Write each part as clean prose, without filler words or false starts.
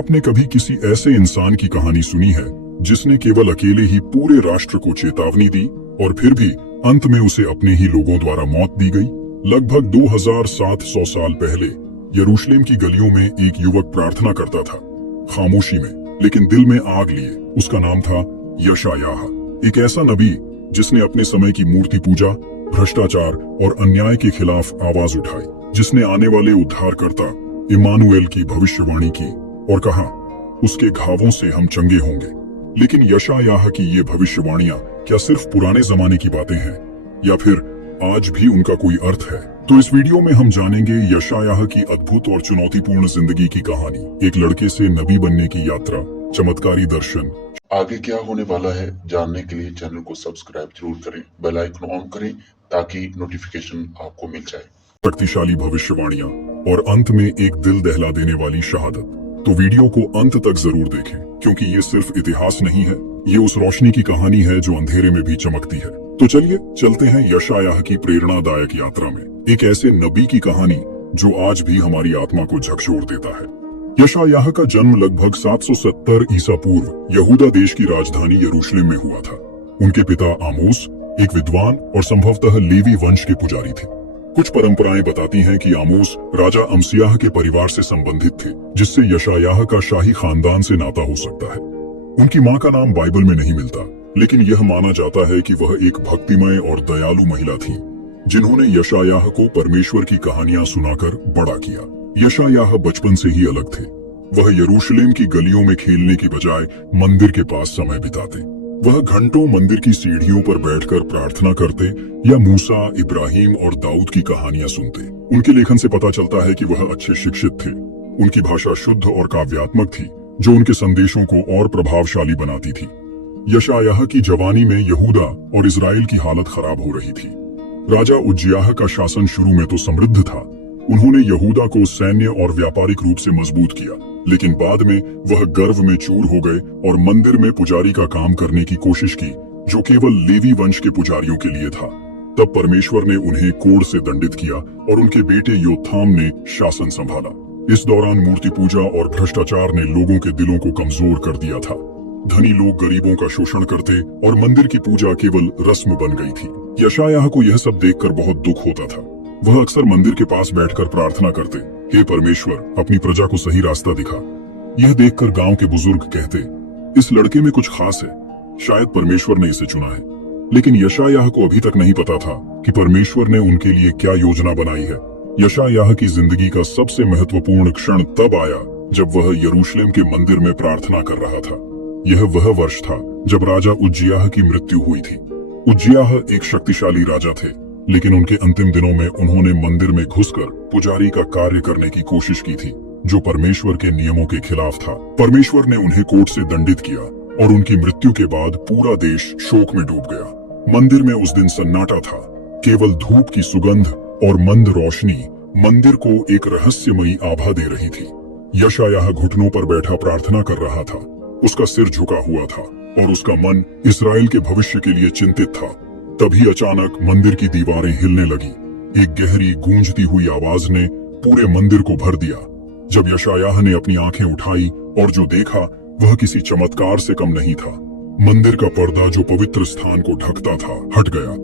आपने कभी किसी ऐसे इंसान की कहानी सुनी है जिसने केवल अकेले ही पूरे राष्ट्र को चेतावनी दी और फिर भी अंत में उसे अपने ही लोगों द्वारा मौत दी गई? लगभग 2700 साल पहले यरूशलेम की गलियों में एक युवक प्रार्थना करता था, खामोशी में लेकिन दिल में आग लिए। उसका नाम था यशायाह, एक ऐसा नबी जिसने अपने समय की मूर्ति पूजा, भ्रष्टाचार और अन्याय के खिलाफ आवाज उठाई, जिसने आने वाले उद्धारकर्ता इमानुएल की भविष्यवाणी की और कहा, उसके घावों से हम चंगे होंगे। लेकिन यशायाह की ये भविष्यवाणियां क्या सिर्फ पुराने जमाने की बातें हैं या फिर आज भी उनका कोई अर्थ है? तो इस वीडियो में हम जानेंगे यशायाह की अद्भुत और चुनौतीपूर्ण जिंदगी की कहानी, एक लड़के से नबी बनने की यात्रा, चमत्कारी दर्शन। आगे क्या होने वाला है जानने के लिए चैनल को सब्सक्राइब जरूर करें, बेल आइकन ऑन करें ताकि नोटिफिकेशन आपको मिल जाए। शक्तिशाली भविष्यवाणियां और अंत में एक दिल दहला देने वाली शहादत। तो वीडियो को अंत तक जरूर देखें, क्योंकि ये सिर्फ इतिहास नहीं है, ये उस रोशनी की कहानी है जो अंधेरे में भी चमकती है। तो चलिए चलते हैं यशायाह की प्रेरणादायक यात्रा में, एक ऐसे नबी की कहानी जो आज भी हमारी आत्मा को झकझोर देता है। यशायाह का जन्म लगभग 770 ईसा पूर्व यहूदा देश की राजधानी यरूशलेम में हुआ था। उनके पिता आमोस एक विद्वान और संभवतः लेवी वंश के पुजारी थे। कुछ परंपराएं बताती हैं कि आमोस राजा अमसियाह के परिवार से संबंधित थे, जिससे यशायाह का शाही खानदान से नाता हो सकता है। उनकी मां का नाम बाइबल में नहीं मिलता, लेकिन यह माना जाता है कि वह एक भक्तिमय और दयालु महिला थी, जिन्होंने यशायाह को परमेश्वर की कहानियां सुनाकर बड़ा किया। यशायाह बचपन से ही अलग थे। वह यरूशलेम की गलियों में खेलने की बजाय मंदिर के पास समय बिताते। वह घंटों मंदिर की सीढ़ियों पर बैठकर प्रार्थना करते या मूसा, इब्राहिम और दाऊद की कहानियां सुनते। उनके लेखन से पता चलता है कि वह अच्छे शिक्षित थे। उनकी भाषा शुद्ध और काव्यात्मक थी, जो उनके संदेशों को और प्रभावशाली बनाती थी। यशायाह की जवानी में यहूदा और इजराइल की हालत खराब हो रही थी। राजा उज्जियाह का शासन शुरू में तो समृद्ध था। उन्होंने यहूदा को सैन्य और व्यापारिक रूप से मजबूत किया, लेकिन बाद में वह गर्व में चूर हो गए और मंदिर में पुजारी का काम करने की कोशिश की, जो केवल लेवी वंश के पुजारियों के लिए था। तब परमेश्वर ने उन्हें कोढ़ से दंडित किया और उनके बेटे योथाम ने शासन संभाला। इस दौरान मूर्ति पूजा और भ्रष्टाचार ने लोगों के दिलों को कमजोर कर दिया था। धनी लोग गरीबों का शोषण करते और मंदिर की पूजा केवल रस्म बन गई थी। यशायाह को यह सब देखकर बहुत दुख होता था। वह अक्सर मंदिर के पास बैठकर प्रार्थना करते, हे परमेश्वर, अपनी प्रजा को सही रास्ता दिखा। यह देखकर गांव के बुजुर्ग कहते, इस लड़के में कुछ खास है, शायद परमेश्वर ने इसे चुना है। लेकिन यशायाह को अभी तक नहीं पता था कि परमेश्वर ने उनके लिए क्या योजना बनाई है। यशायाह की जिंदगी का सबसे महत्वपूर्ण क्षण तब आया जब वह यरूशलेम के मंदिर में प्रार्थना कर रहा था। यह वह वर्ष था जब राजा उज्जियाह की मृत्यु हुई थी। उज्जियाह एक शक्तिशाली राजा थे, लेकिन उनके अंतिम दिनों में उन्होंने मंदिर में घुसकर पुजारी का कार्य करने की कोशिश की थी, जो परमेश्वर के नियमों के खिलाफ था। परमेश्वर ने उन्हें कोर्ट से दंडित किया और उनकी मृत्यु के बाद पूरा देश शोक में डूब गया। मंदिर में उस दिन सन्नाटा था। केवल धूप की सुगंध और मंद रोशनी मंदिर को एक रहस्यमयी आभा दे रही थी। यशायाह घुटनों पर बैठा प्रार्थना कर रहा था। उसका सिर झुका हुआ था और उसका मन इस्राएल के भविष्य के लिए चिंतित था। तभी अचानक मंदिर की दीवारें हिलने लगी। एक गहरी गूंजती हुई आवाज ने पूरे मंदिर को भर दिया। जब यशायाह ने अपनी आंखें उठाई और जो देखा वह किसी चमत्कार से कम नहीं था। मंदिर का पर्दा जो पवित्र स्थान को ढकता था हट गया।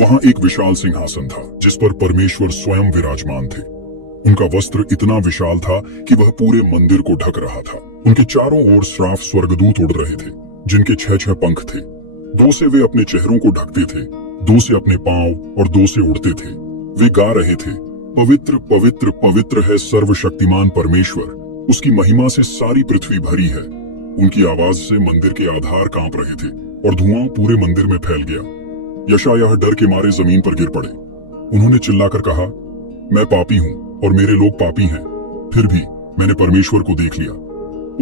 वहां एक विशाल सिंहासन था जिस पर परमेश्वर स्वयं विराजमान थे। उनका वस्त्र इतना विशाल था कि वह पूरे मंदिर को ढक रहा था। उनके चारों ओर श्राफ स्वर्गदूत उड़ रहे थे, जिनके 6-6 पंख थे। 2 से वे अपने चेहरों को ढकते थे, 2 से अपने पांव और 2 से उड़ते थे। वे गा रहे थे, पवित्र पवित्र पवित्र है सर्वशक्तिमान परमेश्वर, उसकी महिमा से सारी पृथ्वी भरी है। उनकी आवाज से मंदिर के आधार कांप रहे थे और धुआं पूरे मंदिर में फैल गया। यशायाह डर के मारे जमीन पर गिर पड़े। उन्होंने चिल्लाकर कहा, मैं पापी हूँ और मेरे लोग पापी हैं, फिर भी मैंने परमेश्वर को देख लिया।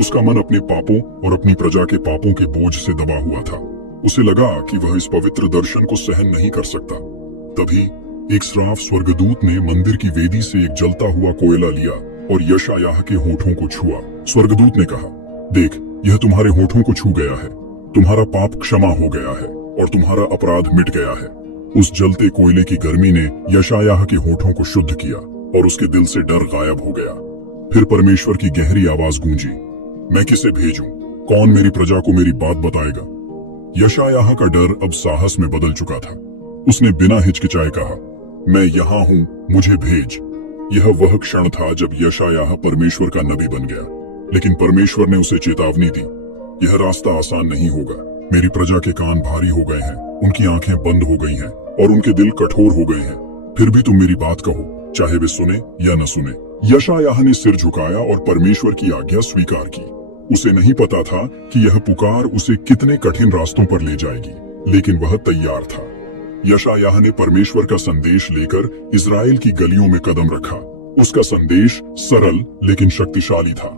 उसका मन अपने पापों और अपनी प्रजा के पापों के बोझ से दबा हुआ था। उसे लगा कि वह इस पवित्र दर्शन को सहन नहीं कर सकता। तभी एक श्राफ स्वर्गदूत ने मंदिर की वेदी से एक जलता हुआ कोयला लिया और यशायाह के होठों को छुआ। स्वर्गदूत ने कहा, देख, यह तुम्हारे होठों को छू गया है, तुम्हारा पाप क्षमा हो गया है और तुम्हारा अपराध मिट गया है। उस जलते कोयले की गर्मी ने यशायाह के होठों को शुद्ध किया और उसके दिल से डर गायब हो गया। फिर परमेश्वर की गहरी आवाज गूंजी, मैं किसे भेजूं? कौन मेरी प्रजा को मेरी बात बताएगा? यशायाह का डर अब साहस में बदल चुका था। उसने बिना हिचकिचाए कहा, मैं यहाँ हूँ, मुझे भेज। यह वह क्षण था जब यशायाह परमेश्वर का नबी बन गया। लेकिन परमेश्वर ने उसे चेतावनी दी, यह रास्ता आसान नहीं होगा। मेरी प्रजा के कान भारी हो गए हैं, उनकी आंखें बंद हो गई हैं और उनके दिल कठोर हो गए हैं। फिर भी तुम मेरी बात कहो, चाहे वे सुने या न सुने। यशायाह ने सिर झुकाया और परमेश्वर की आज्ञा स्वीकार की। उसे नहीं पता था कि यह पुकार उसे कितने कठिन रास्तों पर ले जाएगी, लेकिन वह तैयार था। यशायाह ने परमेश्वर का संदेश लेकर इजराइल की गलियों में कदम रखा। उसका संदेश सरल लेकिन शक्तिशाली था।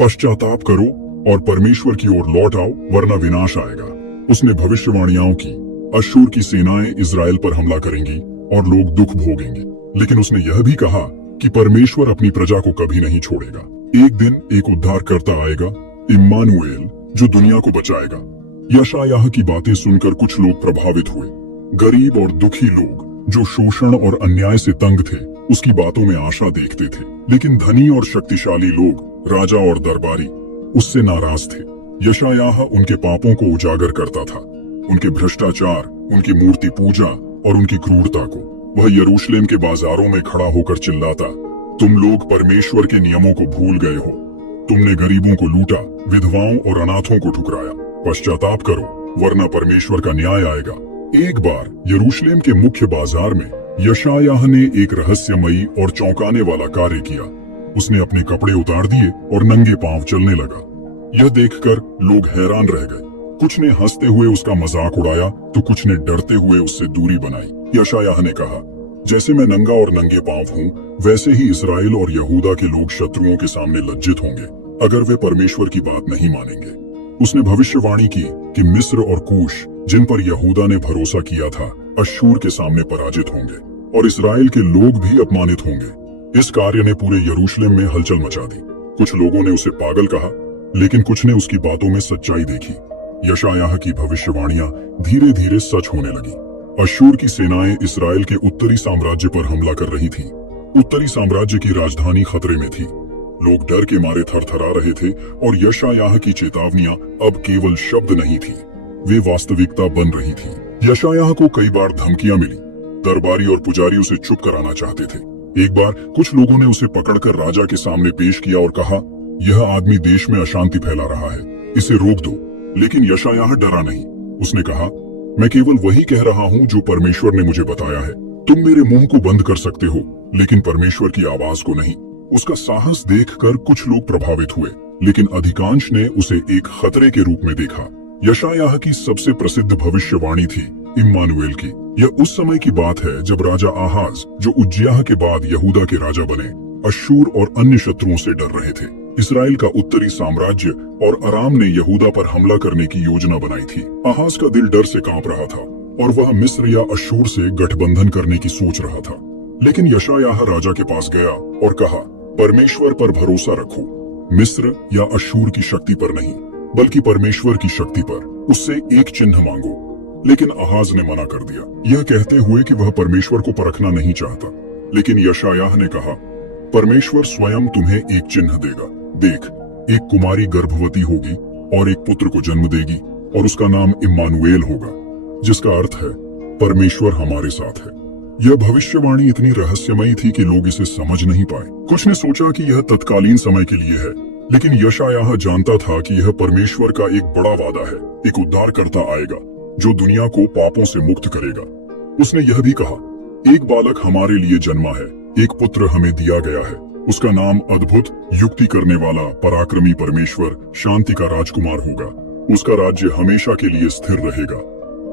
पश्चाताप करो और परमेश्वर की ओर लौट आओ, वरना विनाश आएगा। उसने भविष्यवाणियां की, अश्शूर की सेनाएं इजराइल पर हमला करेंगी और लोग दुख भोगेंगे। लेकिन उसने यह भी कहा कि परमेश्वर अपनी प्रजा को कभी नहीं छोड़ेगा। एक दिन एक उद्धारकर्ता आएगा, इम्मानुएल, जो दुनिया को बचाएगा। यशायाह की बातें सुनकर कुछ लोग प्रभावित हुए। गरीब और दुखी लोग जो शोषण और अन्याय से तंग थे, उसकी बातों में आशा देखते थे। लेकिन धनी और शक्तिशाली लोग, राजा और दरबारी, उससे नाराज थे। यशायाह उनके पापों को उजागर करता था, उनके भ्रष्टाचार, उनकी मूर्ति पूजा और उनकी क्रूरता को। वह यरूशलेम के बाजारों में खड़ा होकर चिल्लाता, तुम लोग परमेश्वर के नियमों को भूल गए हो। तुमने गरीबों को लूटा, विधवाओं और अनाथों को ठुकराया। पश्चाताप करो, वरना परमेश्वर का न्याय आएगा। एक बार यरूशलेम के मुख्य बाजार में यशायाह ने एक रहस्यमयी और चौंकाने वाला कार्य किया। उसने अपने कपड़े उतार दिए और नंगे पांव चलने लगा। यह देखकर लोग हैरान रह गए। कुछ ने हंसते हुए उसका मजाक उड़ाया तो कुछ ने डरते हुए उससे दूरी बनाई। यशायाह ने कहा, जैसे मैं नंगा और नंगे पांव हूँ, वैसे ही इस्राएल और यहूदा के लोग शत्रुओं के सामने लज्जित होंगे अगर वे परमेश्वर की बात नहीं मानेंगे। उसने भविष्यवाणी की कि मिस्र और कूश, जिन पर यहूदा ने भरोसा किया था, अश्शूर के सामने पराजित होंगे और इस्राएल के लोग भी अपमानित होंगे। इस कार्य ने पूरे यरूशलेम में हलचल मचा दी। कुछ लोगों ने उसे पागल कहा, लेकिन कुछ ने उसकी बातों में सच्चाई देखी। यशायाह की भविष्यवाणियां धीरे धीरे सच होने लगी। अश्शूर की सेनाएं इस्राएल के उत्तरी साम्राज्य पर हमला कर रही थीं। उत्तरी साम्राज्य की राजधानी खतरे में थी। लोग डर के मारे थरथरा रहे थे और यशायाह की चेतावनियां अब केवल शब्द नहीं थी, वे वास्तविकता बन रही थी। यशायाह को कई बार धमकियां मिली। दरबारी और पुजारी उसे चुप कराना चाहते थे। एक बार कुछ लोगों ने उसे पकड़कर राजा के सामने पेश किया और कहा, यह आदमी देश में अशांति फैला रहा है, इसे रोक दो। लेकिन यशायाह डरा नहीं। उसने कहा, मैं केवल वही कह रहा हूँ जो परमेश्वर ने मुझे बताया है। तुम मेरे मुंह को बंद कर सकते हो, लेकिन परमेश्वर की आवाज को नहीं। उसका साहस देखकर कुछ लोग प्रभावित हुए, लेकिन अधिकांश ने उसे एक खतरे के रूप में देखा। यशायाह की सबसे प्रसिद्ध भविष्यवाणी थी इम्मानुएल की। यह उस समय की बात है जब राजा आहाज, जो उज्जियाह के बाद यहूदा के राजा बने, अश्शूर और अन्य शत्रुओं से डर रहे थे। इस्राएल का उत्तरी साम्राज्य और अराम ने यहूदा पर हमला करने की योजना बनाई थी। आहाज का दिल डर से कांप रहा था और वह मिस्र या अश्शूर से गठबंधन करने की सोच रहा था। लेकिन यशायाह राजा के पास गया और कहा, परमेश्वर पर भरोसा रखो, मिस्र या अश्शूर की शक्ति पर नहीं, बल्कि परमेश्वर की शक्ति पर। उससे एक चिन्ह मांगो। लेकिन आहाज ने मना कर दिया, यह कहते हुए कि वह परमेश्वर को परखना नहीं चाहता। लेकिन यशायाह ने कहा, परमेश्वर स्वयं तुम्हें एक चिन्ह देगा। देख, एक कुमारी गर्भवती होगी और एक पुत्र को जन्म देगी और उसका नाम इम्मानुएल होगा, जिसका अर्थ है परमेश्वर हमारे साथ है। यह भविष्यवाणी इतनी रहस्यमयी थी कि लोग इसे समझ नहीं पाए। कुछ ने सोचा कि यह तत्कालीन समय के लिए है, लेकिन यशायाह जानता था कि यह परमेश्वर का एक बड़ा वादा है। एक उद्धारकर्ता आएगा जो दुनिया को पापों से मुक्त करेगा। उसने यह भी कहा, एक बालक हमारे लिए जन्मा है, एक पुत्र हमें दिया गया है। उसका नाम अद्भुत, युक्ति करने वाला, पराक्रमी परमेश्वर, शांति का राजकुमार होगा। उसका राज्य हमेशा के लिए स्थिर रहेगा।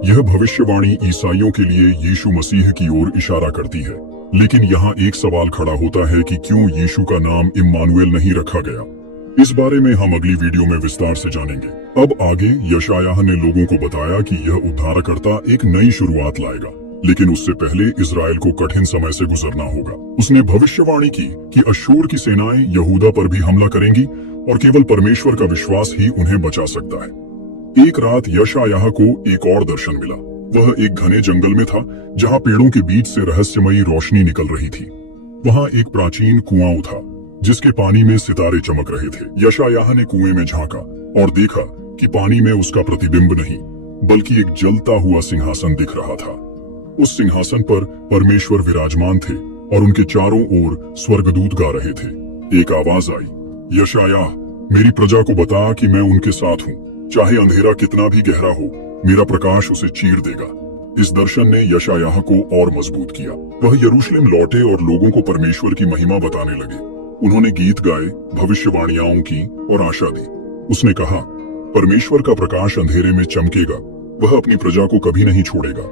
यह भविष्यवाणी ईसाइयों के लिए यीशु मसीह की ओर इशारा करती है। लेकिन यहाँ एक सवाल खड़ा होता है कि क्यों यीशु का नाम इम्मानुएल नहीं रखा गया। इस बारे में हम अगली वीडियो में विस्तार से जानेंगे। अब आगे यशायाह ने लोगों को बताया कि यह उद्धारकर्ता एक नई शुरुआत लाएगा, लेकिन उससे पहले इजराइल को कठिन समय से गुजरना होगा। उसने भविष्यवाणी की कि अश्शूर की सेनाएं यहूदा पर भी हमला करेंगी और केवल परमेश्वर का विश्वास ही उन्हें बचा सकता है। एक रात यशायाह को एक और दर्शन मिला। वह एक घने जंगल में था, जहाँ पेड़ों के बीच से रहस्यमयी रोशनी निकल रही थी। वहाँ एक प्राचीन कुआं था जिसके पानी में सितारे चमक रहे थे। यशायाह ने कुएं में झांका और देखा कि पानी में उसका प्रतिबिंब नहीं बल्कि एक जलता हुआ सिंहासन दिख रहा था। उस सिंहासन पर परमेश्वर विराजमान थे और उनके चारों ओर स्वर्गदूत गा रहे थे। एक आवाज आई, यशायाह, मेरी प्रजा को बता कि मैं उनके साथ हूँ, चाहे अंधेरा कितना भी गहरा हो, मेरा प्रकाश उसे चीर देगा। इस दर्शन ने यशायाह को और मजबूत किया। वह यरूशलेम लौटे और लोगों को परमेश्वर की महिमा बताने लगे। उन्होंने गीत गाए, भविष्यवाणियां की और आशा दी। उसने कहा, परमेश्वर का प्रकाश अंधेरे में चमकेगा, वह अपनी प्रजा को कभी नहीं छोड़ेगा।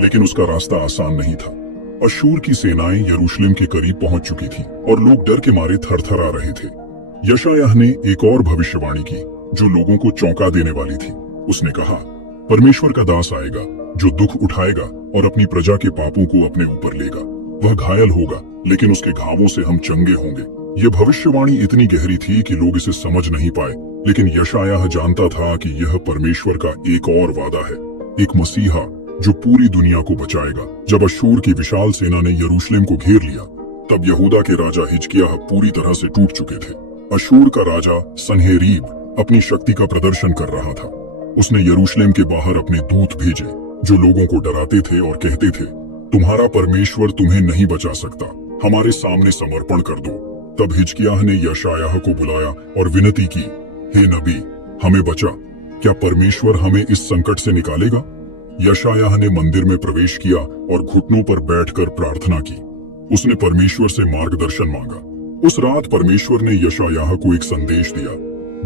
लेकिन उसका रास्ता आसान नहीं था। अशूर की सेनाएं यरूशलेम के करीब पहुंच चुकी थी और लोग डर के मारे थरथरा रहे थे। यशायाह ने एक और भविष्यवाणी की जो लोगों को चौंका देने वाली थी। उसने कहा, परमेश्वर का दास आएगा जो दुख उठाएगा और अपनी प्रजा के पापों को अपने ऊपर लेगा। वह घायल होगा लेकिन उसके घावों से हम चंगे होंगे। यह भविष्यवाणी इतनी गहरी थी कि लोग इसे समझ नहीं पाए, लेकिन यशायाह जानता था कि यह परमेश्वर का एक और वादा है, एक मसीहा जो पूरी दुनिया को बचाएगा। जब अशूर की विशाल सेना ने यरूशलेम को घेर लिया, तब यहूदा के राजा हिजकिय्याह पूरी तरह से टूट चुके थे। अशूर का राजा सन्हेरीब अपनी शक्ति का प्रदर्शन कर रहा था। उसने यरूशलेम के बाहर अपने दूत भेजे जो लोगों को डराते थे और कहते थे, तुम्हारा परमेश्वर तुम्हें नहीं बचा सकता, हमारे सामने समर्पण कर दो। तब हिजकिय्याह ने यशायाह को बुलाया और विनती की, हे नबी, हमें बचा, क्या परमेश्वर हमें इस संकट से निकालेगा? यशायाह ने मंदिर में प्रवेश किया और घुटनों पर बैठकर प्रार्थना की। उसने परमेश्वर से मार्गदर्शन मांगा। उस रात परमेश्वर ने यशायाह को एक संदेश दिया,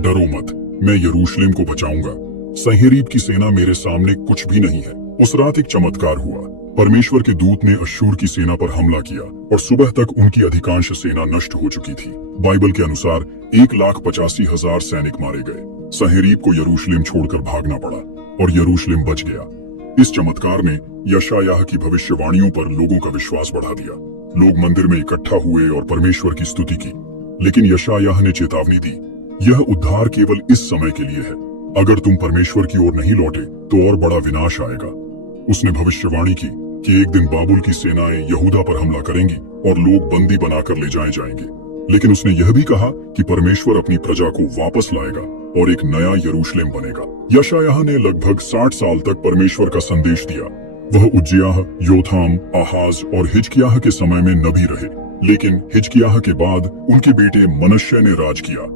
डरो मत, मैं यरूशलेम को बचाऊंगा। सन्हेरीब की सेना मेरे सामने कुछ भी नहीं है। उस रात एक चमत्कार हुआ। परमेश्वर के दूत ने अशूर की सेना पर हमला किया और सुबह तक उनकी अधिकांश सेना नष्ट हो चुकी थी। बाइबल के अनुसार 1,85,000 सैनिक मारे गए। सन्हेरीब को यरूशलेम छोड़कर भागना पड़ा और यरूशलेम बच गया। इस चमत्कार ने यशायाह की भविष्यवाणियों पर लोगों का विश्वास बढ़ा दिया। लोग मंदिर में इकट्ठा हुए और परमेश्वर की स्तुति की। लेकिन यशायाह ने चेतावनी दी, यह उद्धार केवल इस समय के लिए है। अगर तुम परमेश्वर की ओर नहीं लौटे तो और बड़ा विनाश आएगा। उसने भविष्यवाणी की कि एक दिन बाबुल की सेनाएं यहूदा पर हमला करेंगी और लोग बंदी बनाकर ले जाए जाएंगे। लेकिन उसने यह भी कहा कि परमेश्वर अपनी प्रजा को वापस लाएगा और एक नया यरूशलेम बनेगा। यशायाह ने लगभग 60 साल तक परमेश्वर का संदेश दिया। वह उज्जियाह, योथाम, आहाज और हिजकिय्याह के समय में नबी रहे। लेकिन हिजकिय्याह के बाद उनके बेटे मनश्शे ने राज किया।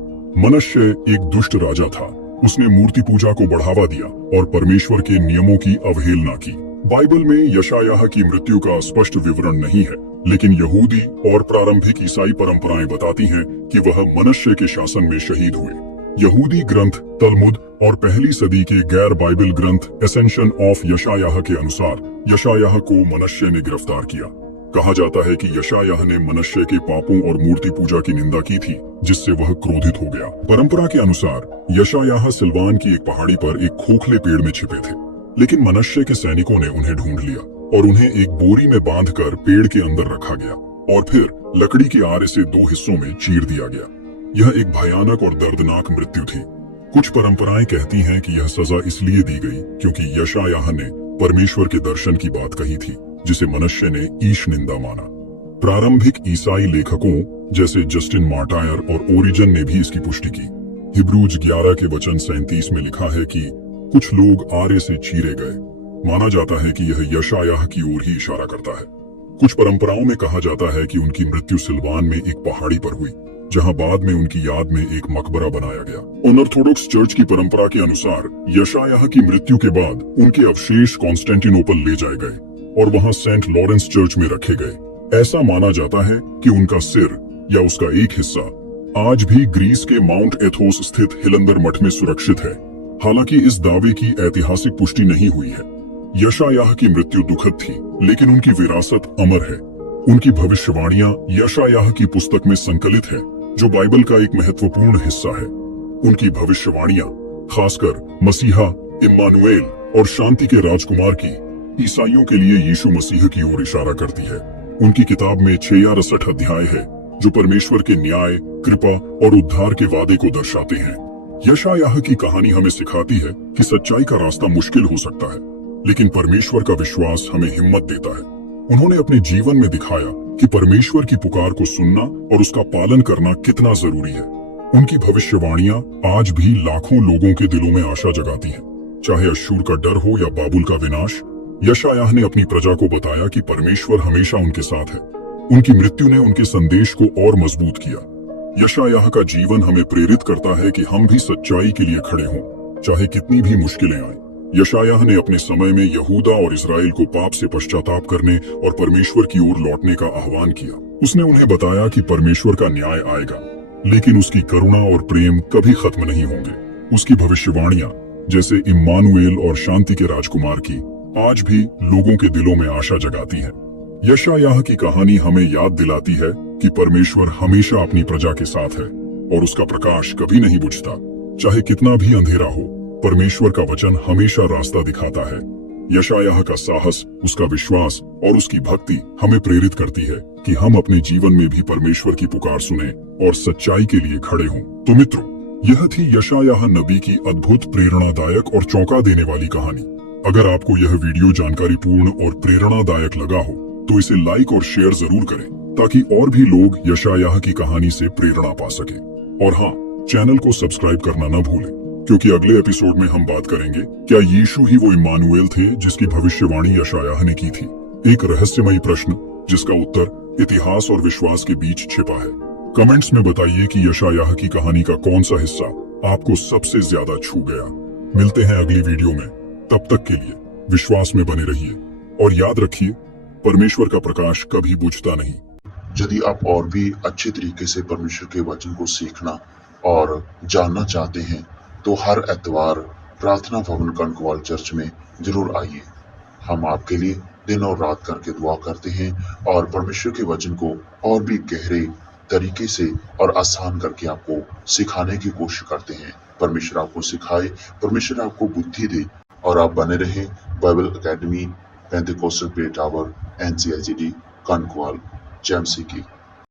मनश्शे एक दुष्ट राजा था। उसने मूर्ति पूजा को बढ़ावा दिया और परमेश्वर के नियमों की अवहेलना की। बाइबल में यशायाह की मृत्यु का स्पष्ट विवरण नहीं है, लेकिन यहूदी और प्रारंभिक ईसाई परंपराएं बताती हैं कि वह मनश्शे के शासन में शहीद हुए। यहूदी ग्रंथ तलमुद और पहली सदी के गैर बाइबल ग्रंथ एसेंशन ऑफ यशायाह के अनुसार यशायाह को मनश्शे ने गिरफ्तार किया। कहा जाता है कि यशायाह ने मनश्शे के पापों और मूर्ति पूजा की निंदा की थी, जिससे वह क्रोधित हो गया। परंपरा के अनुसार यशायाह सिलवान की एक पहाड़ी पर एक खोखले पेड़ में छिपे थे, लेकिन मनश्शे के सैनिकों ने उन्हें ढूंढ लिया और उन्हें एक बोरी में बांधकर पेड़ के अंदर रखा गया और फिर लकड़ी के आरे से 2 हिस्सों में चीर दिया गया। यह एक भयानक और दर्दनाक मृत्यु थी। कुछ परंपराएं कहती हैं कि यह सजा इसलिए दी गई क्योंकि यशायाह ने परमेश्वर के दर्शन की बात कही थी, जिसे मनश्शे ने ईश निंदा माना। प्रारंभिक ईसाई लेखकों जैसे जस्टिन मार्टायर और ओरिजन ने भी इसकी पुष्टि की। हिब्रूज 11 के वचन 37 में लिखा है कि कुछ लोग आरे से चीरे गए। माना जाता है कि यह यशायाह की ओर ही इशारा करता है। कुछ परंपराओं में कहा जाता है कि उनकी मृत्यु सिलवान में एक पहाड़ी पर हुई, जहां बाद में उनकी याद में एक मकबरा बनाया गया। ऑर्थोडॉक्स चर्च की परंपरा के अनुसार यशायाह की मृत्यु के बाद उनके अवशेष कॉन्स्टेंटिनोपल ले जाए गए और वहां सेंट लॉरेंस चर्च में रखे गए। ऐसा माना जाता है कि उनका सिर या उसका एक हिस्सा आज भी ग्रीस के माउंट एथोस स्थित हिलंदर मठ में सुरक्षित है। हालांकि इस दावे की ऐतिहासिक पुष्टि नहीं हुई है। यशायाह की मृत्यु दुखद थी, लेकिन उनकी विरासत अमर है। उनकी भविष्यवाणियां यशायाह की पुस्तक में संकलित है, जो बाइबल का एक महत्वपूर्ण हिस्सा है। उनकी भविष्यवाणियां खासकर मसीहा, इम्मानुएल और शांति के राजकुमार की ईसाइयों के लिए यीशु मसीह की ओर इशारा करती है। उनकी किताब में 66 अध्याय है जो परमेश्वर के न्याय, कृपा और उद्धार के वादे को दर्शाते हैं। यशायाह की कहानी हमें सिखाती है कि सच्चाई का रास्ता मुश्किल हो सकता है, लेकिन परमेश्वर का विश्वास हमें हिम्मत देता है। उन्होंने अपने जीवन में दिखाया कि परमेश्वर की पुकार को सुनना और उसका पालन करना कितना जरूरी है। उनकी भविष्यवाणियां आज भी लाखों लोगों के दिलों में आशा जगाती हैं। चाहे अश्शूर का डर हो या बाबुल का विनाश, यशायाह ने अपनी प्रजा को बताया कि परमेश्वर हमेशा उनके साथ है। उनकी मृत्यु ने उनके संदेश को और मजबूत किया। यशायाह का जीवन हमें प्रेरित करता है कि हम भी सच्चाई के लिए खड़े हों, चाहे कितनी भी मुश्किलें आए। यशायाह ने अपने समय में यहूदा और इजराइल को पाप से पश्चाताप करने और परमेश्वर की ओर लौटने का आह्वान किया। उसने उन्हें बताया कि परमेश्वर का न्याय आएगा, लेकिन उसकी करुणा और प्रेम कभी खत्म नहीं होंगे। उसकी भविष्यवाणियां, जैसे इम्मानुएल और शांति के राजकुमार की, आज भी लोगों के दिलों में आशा जगाती हैं। यशायाह की कहानी हमें याद दिलाती है कि परमेश्वर हमेशा अपनी प्रजा के साथ है और उसका प्रकाश कभी नहीं बुझता। चाहे कितना भी अंधेरा हो, परमेश्वर का वचन हमेशा रास्ता दिखाता है। यशायाह का साहस, उसका विश्वास और उसकी भक्ति हमें प्रेरित करती है कि हम अपने जीवन में भी परमेश्वर की पुकार सुने और सच्चाई के लिए खड़े हों। तो मित्रों, यह थी यशायाह नबी की अद्भुत, प्रेरणादायक और चौंका देने वाली कहानी। अगर आपको यह वीडियो जानकारीपूर्ण और प्रेरणादायक लगा हो तो इसे लाइक और शेयर जरूर करें, ताकि और भी लोग यशायाह की कहानी से प्रेरणा पा सके। और हाँ, चैनल को सब्सक्राइब करना न भूलें, क्योंकि अगले एपिसोड में हम बात करेंगे, क्या यीशु ही वो इम्मानुएल थे जिसकी भविष्यवाणी यशायाह ने की थी। एक रहस्यमयी प्रश्न जिसका उत्तर इतिहास और विश्वास के बीच छिपा है। कमेंट्स में बताइए कि यशायाह की कहानी का कौन सा हिस्सा आपको सबसे ज्यादा छू गया। मिलते हैं अगली वीडियो में। तब तक के लिए विश्वास में बने रहिए और याद रखिए, परमेश्वर का प्रकाश कभी बुझता नहीं। यदि आप और भी अच्छे तरीके से परमेश्वर के वचन को सीखना और जानना चाहते हैं तो हर एतवार प्रार्थना भवन कनकवाल चर्च में जरूर आइए। हम आपके लिए दिन और रात करके दुआ करते हैं और परमेश्वर के वचन को और भी गहरे तरीके से और आसान करके आपको सिखाने की कोशिश करते हैं। परमेश्वर आपको सिखाए, परमेश्वर आपको बुद्धि दे और आप बने रहें Bible academy, Pentecostal prayer tower, NCLGD, Kanakwal, JMC की।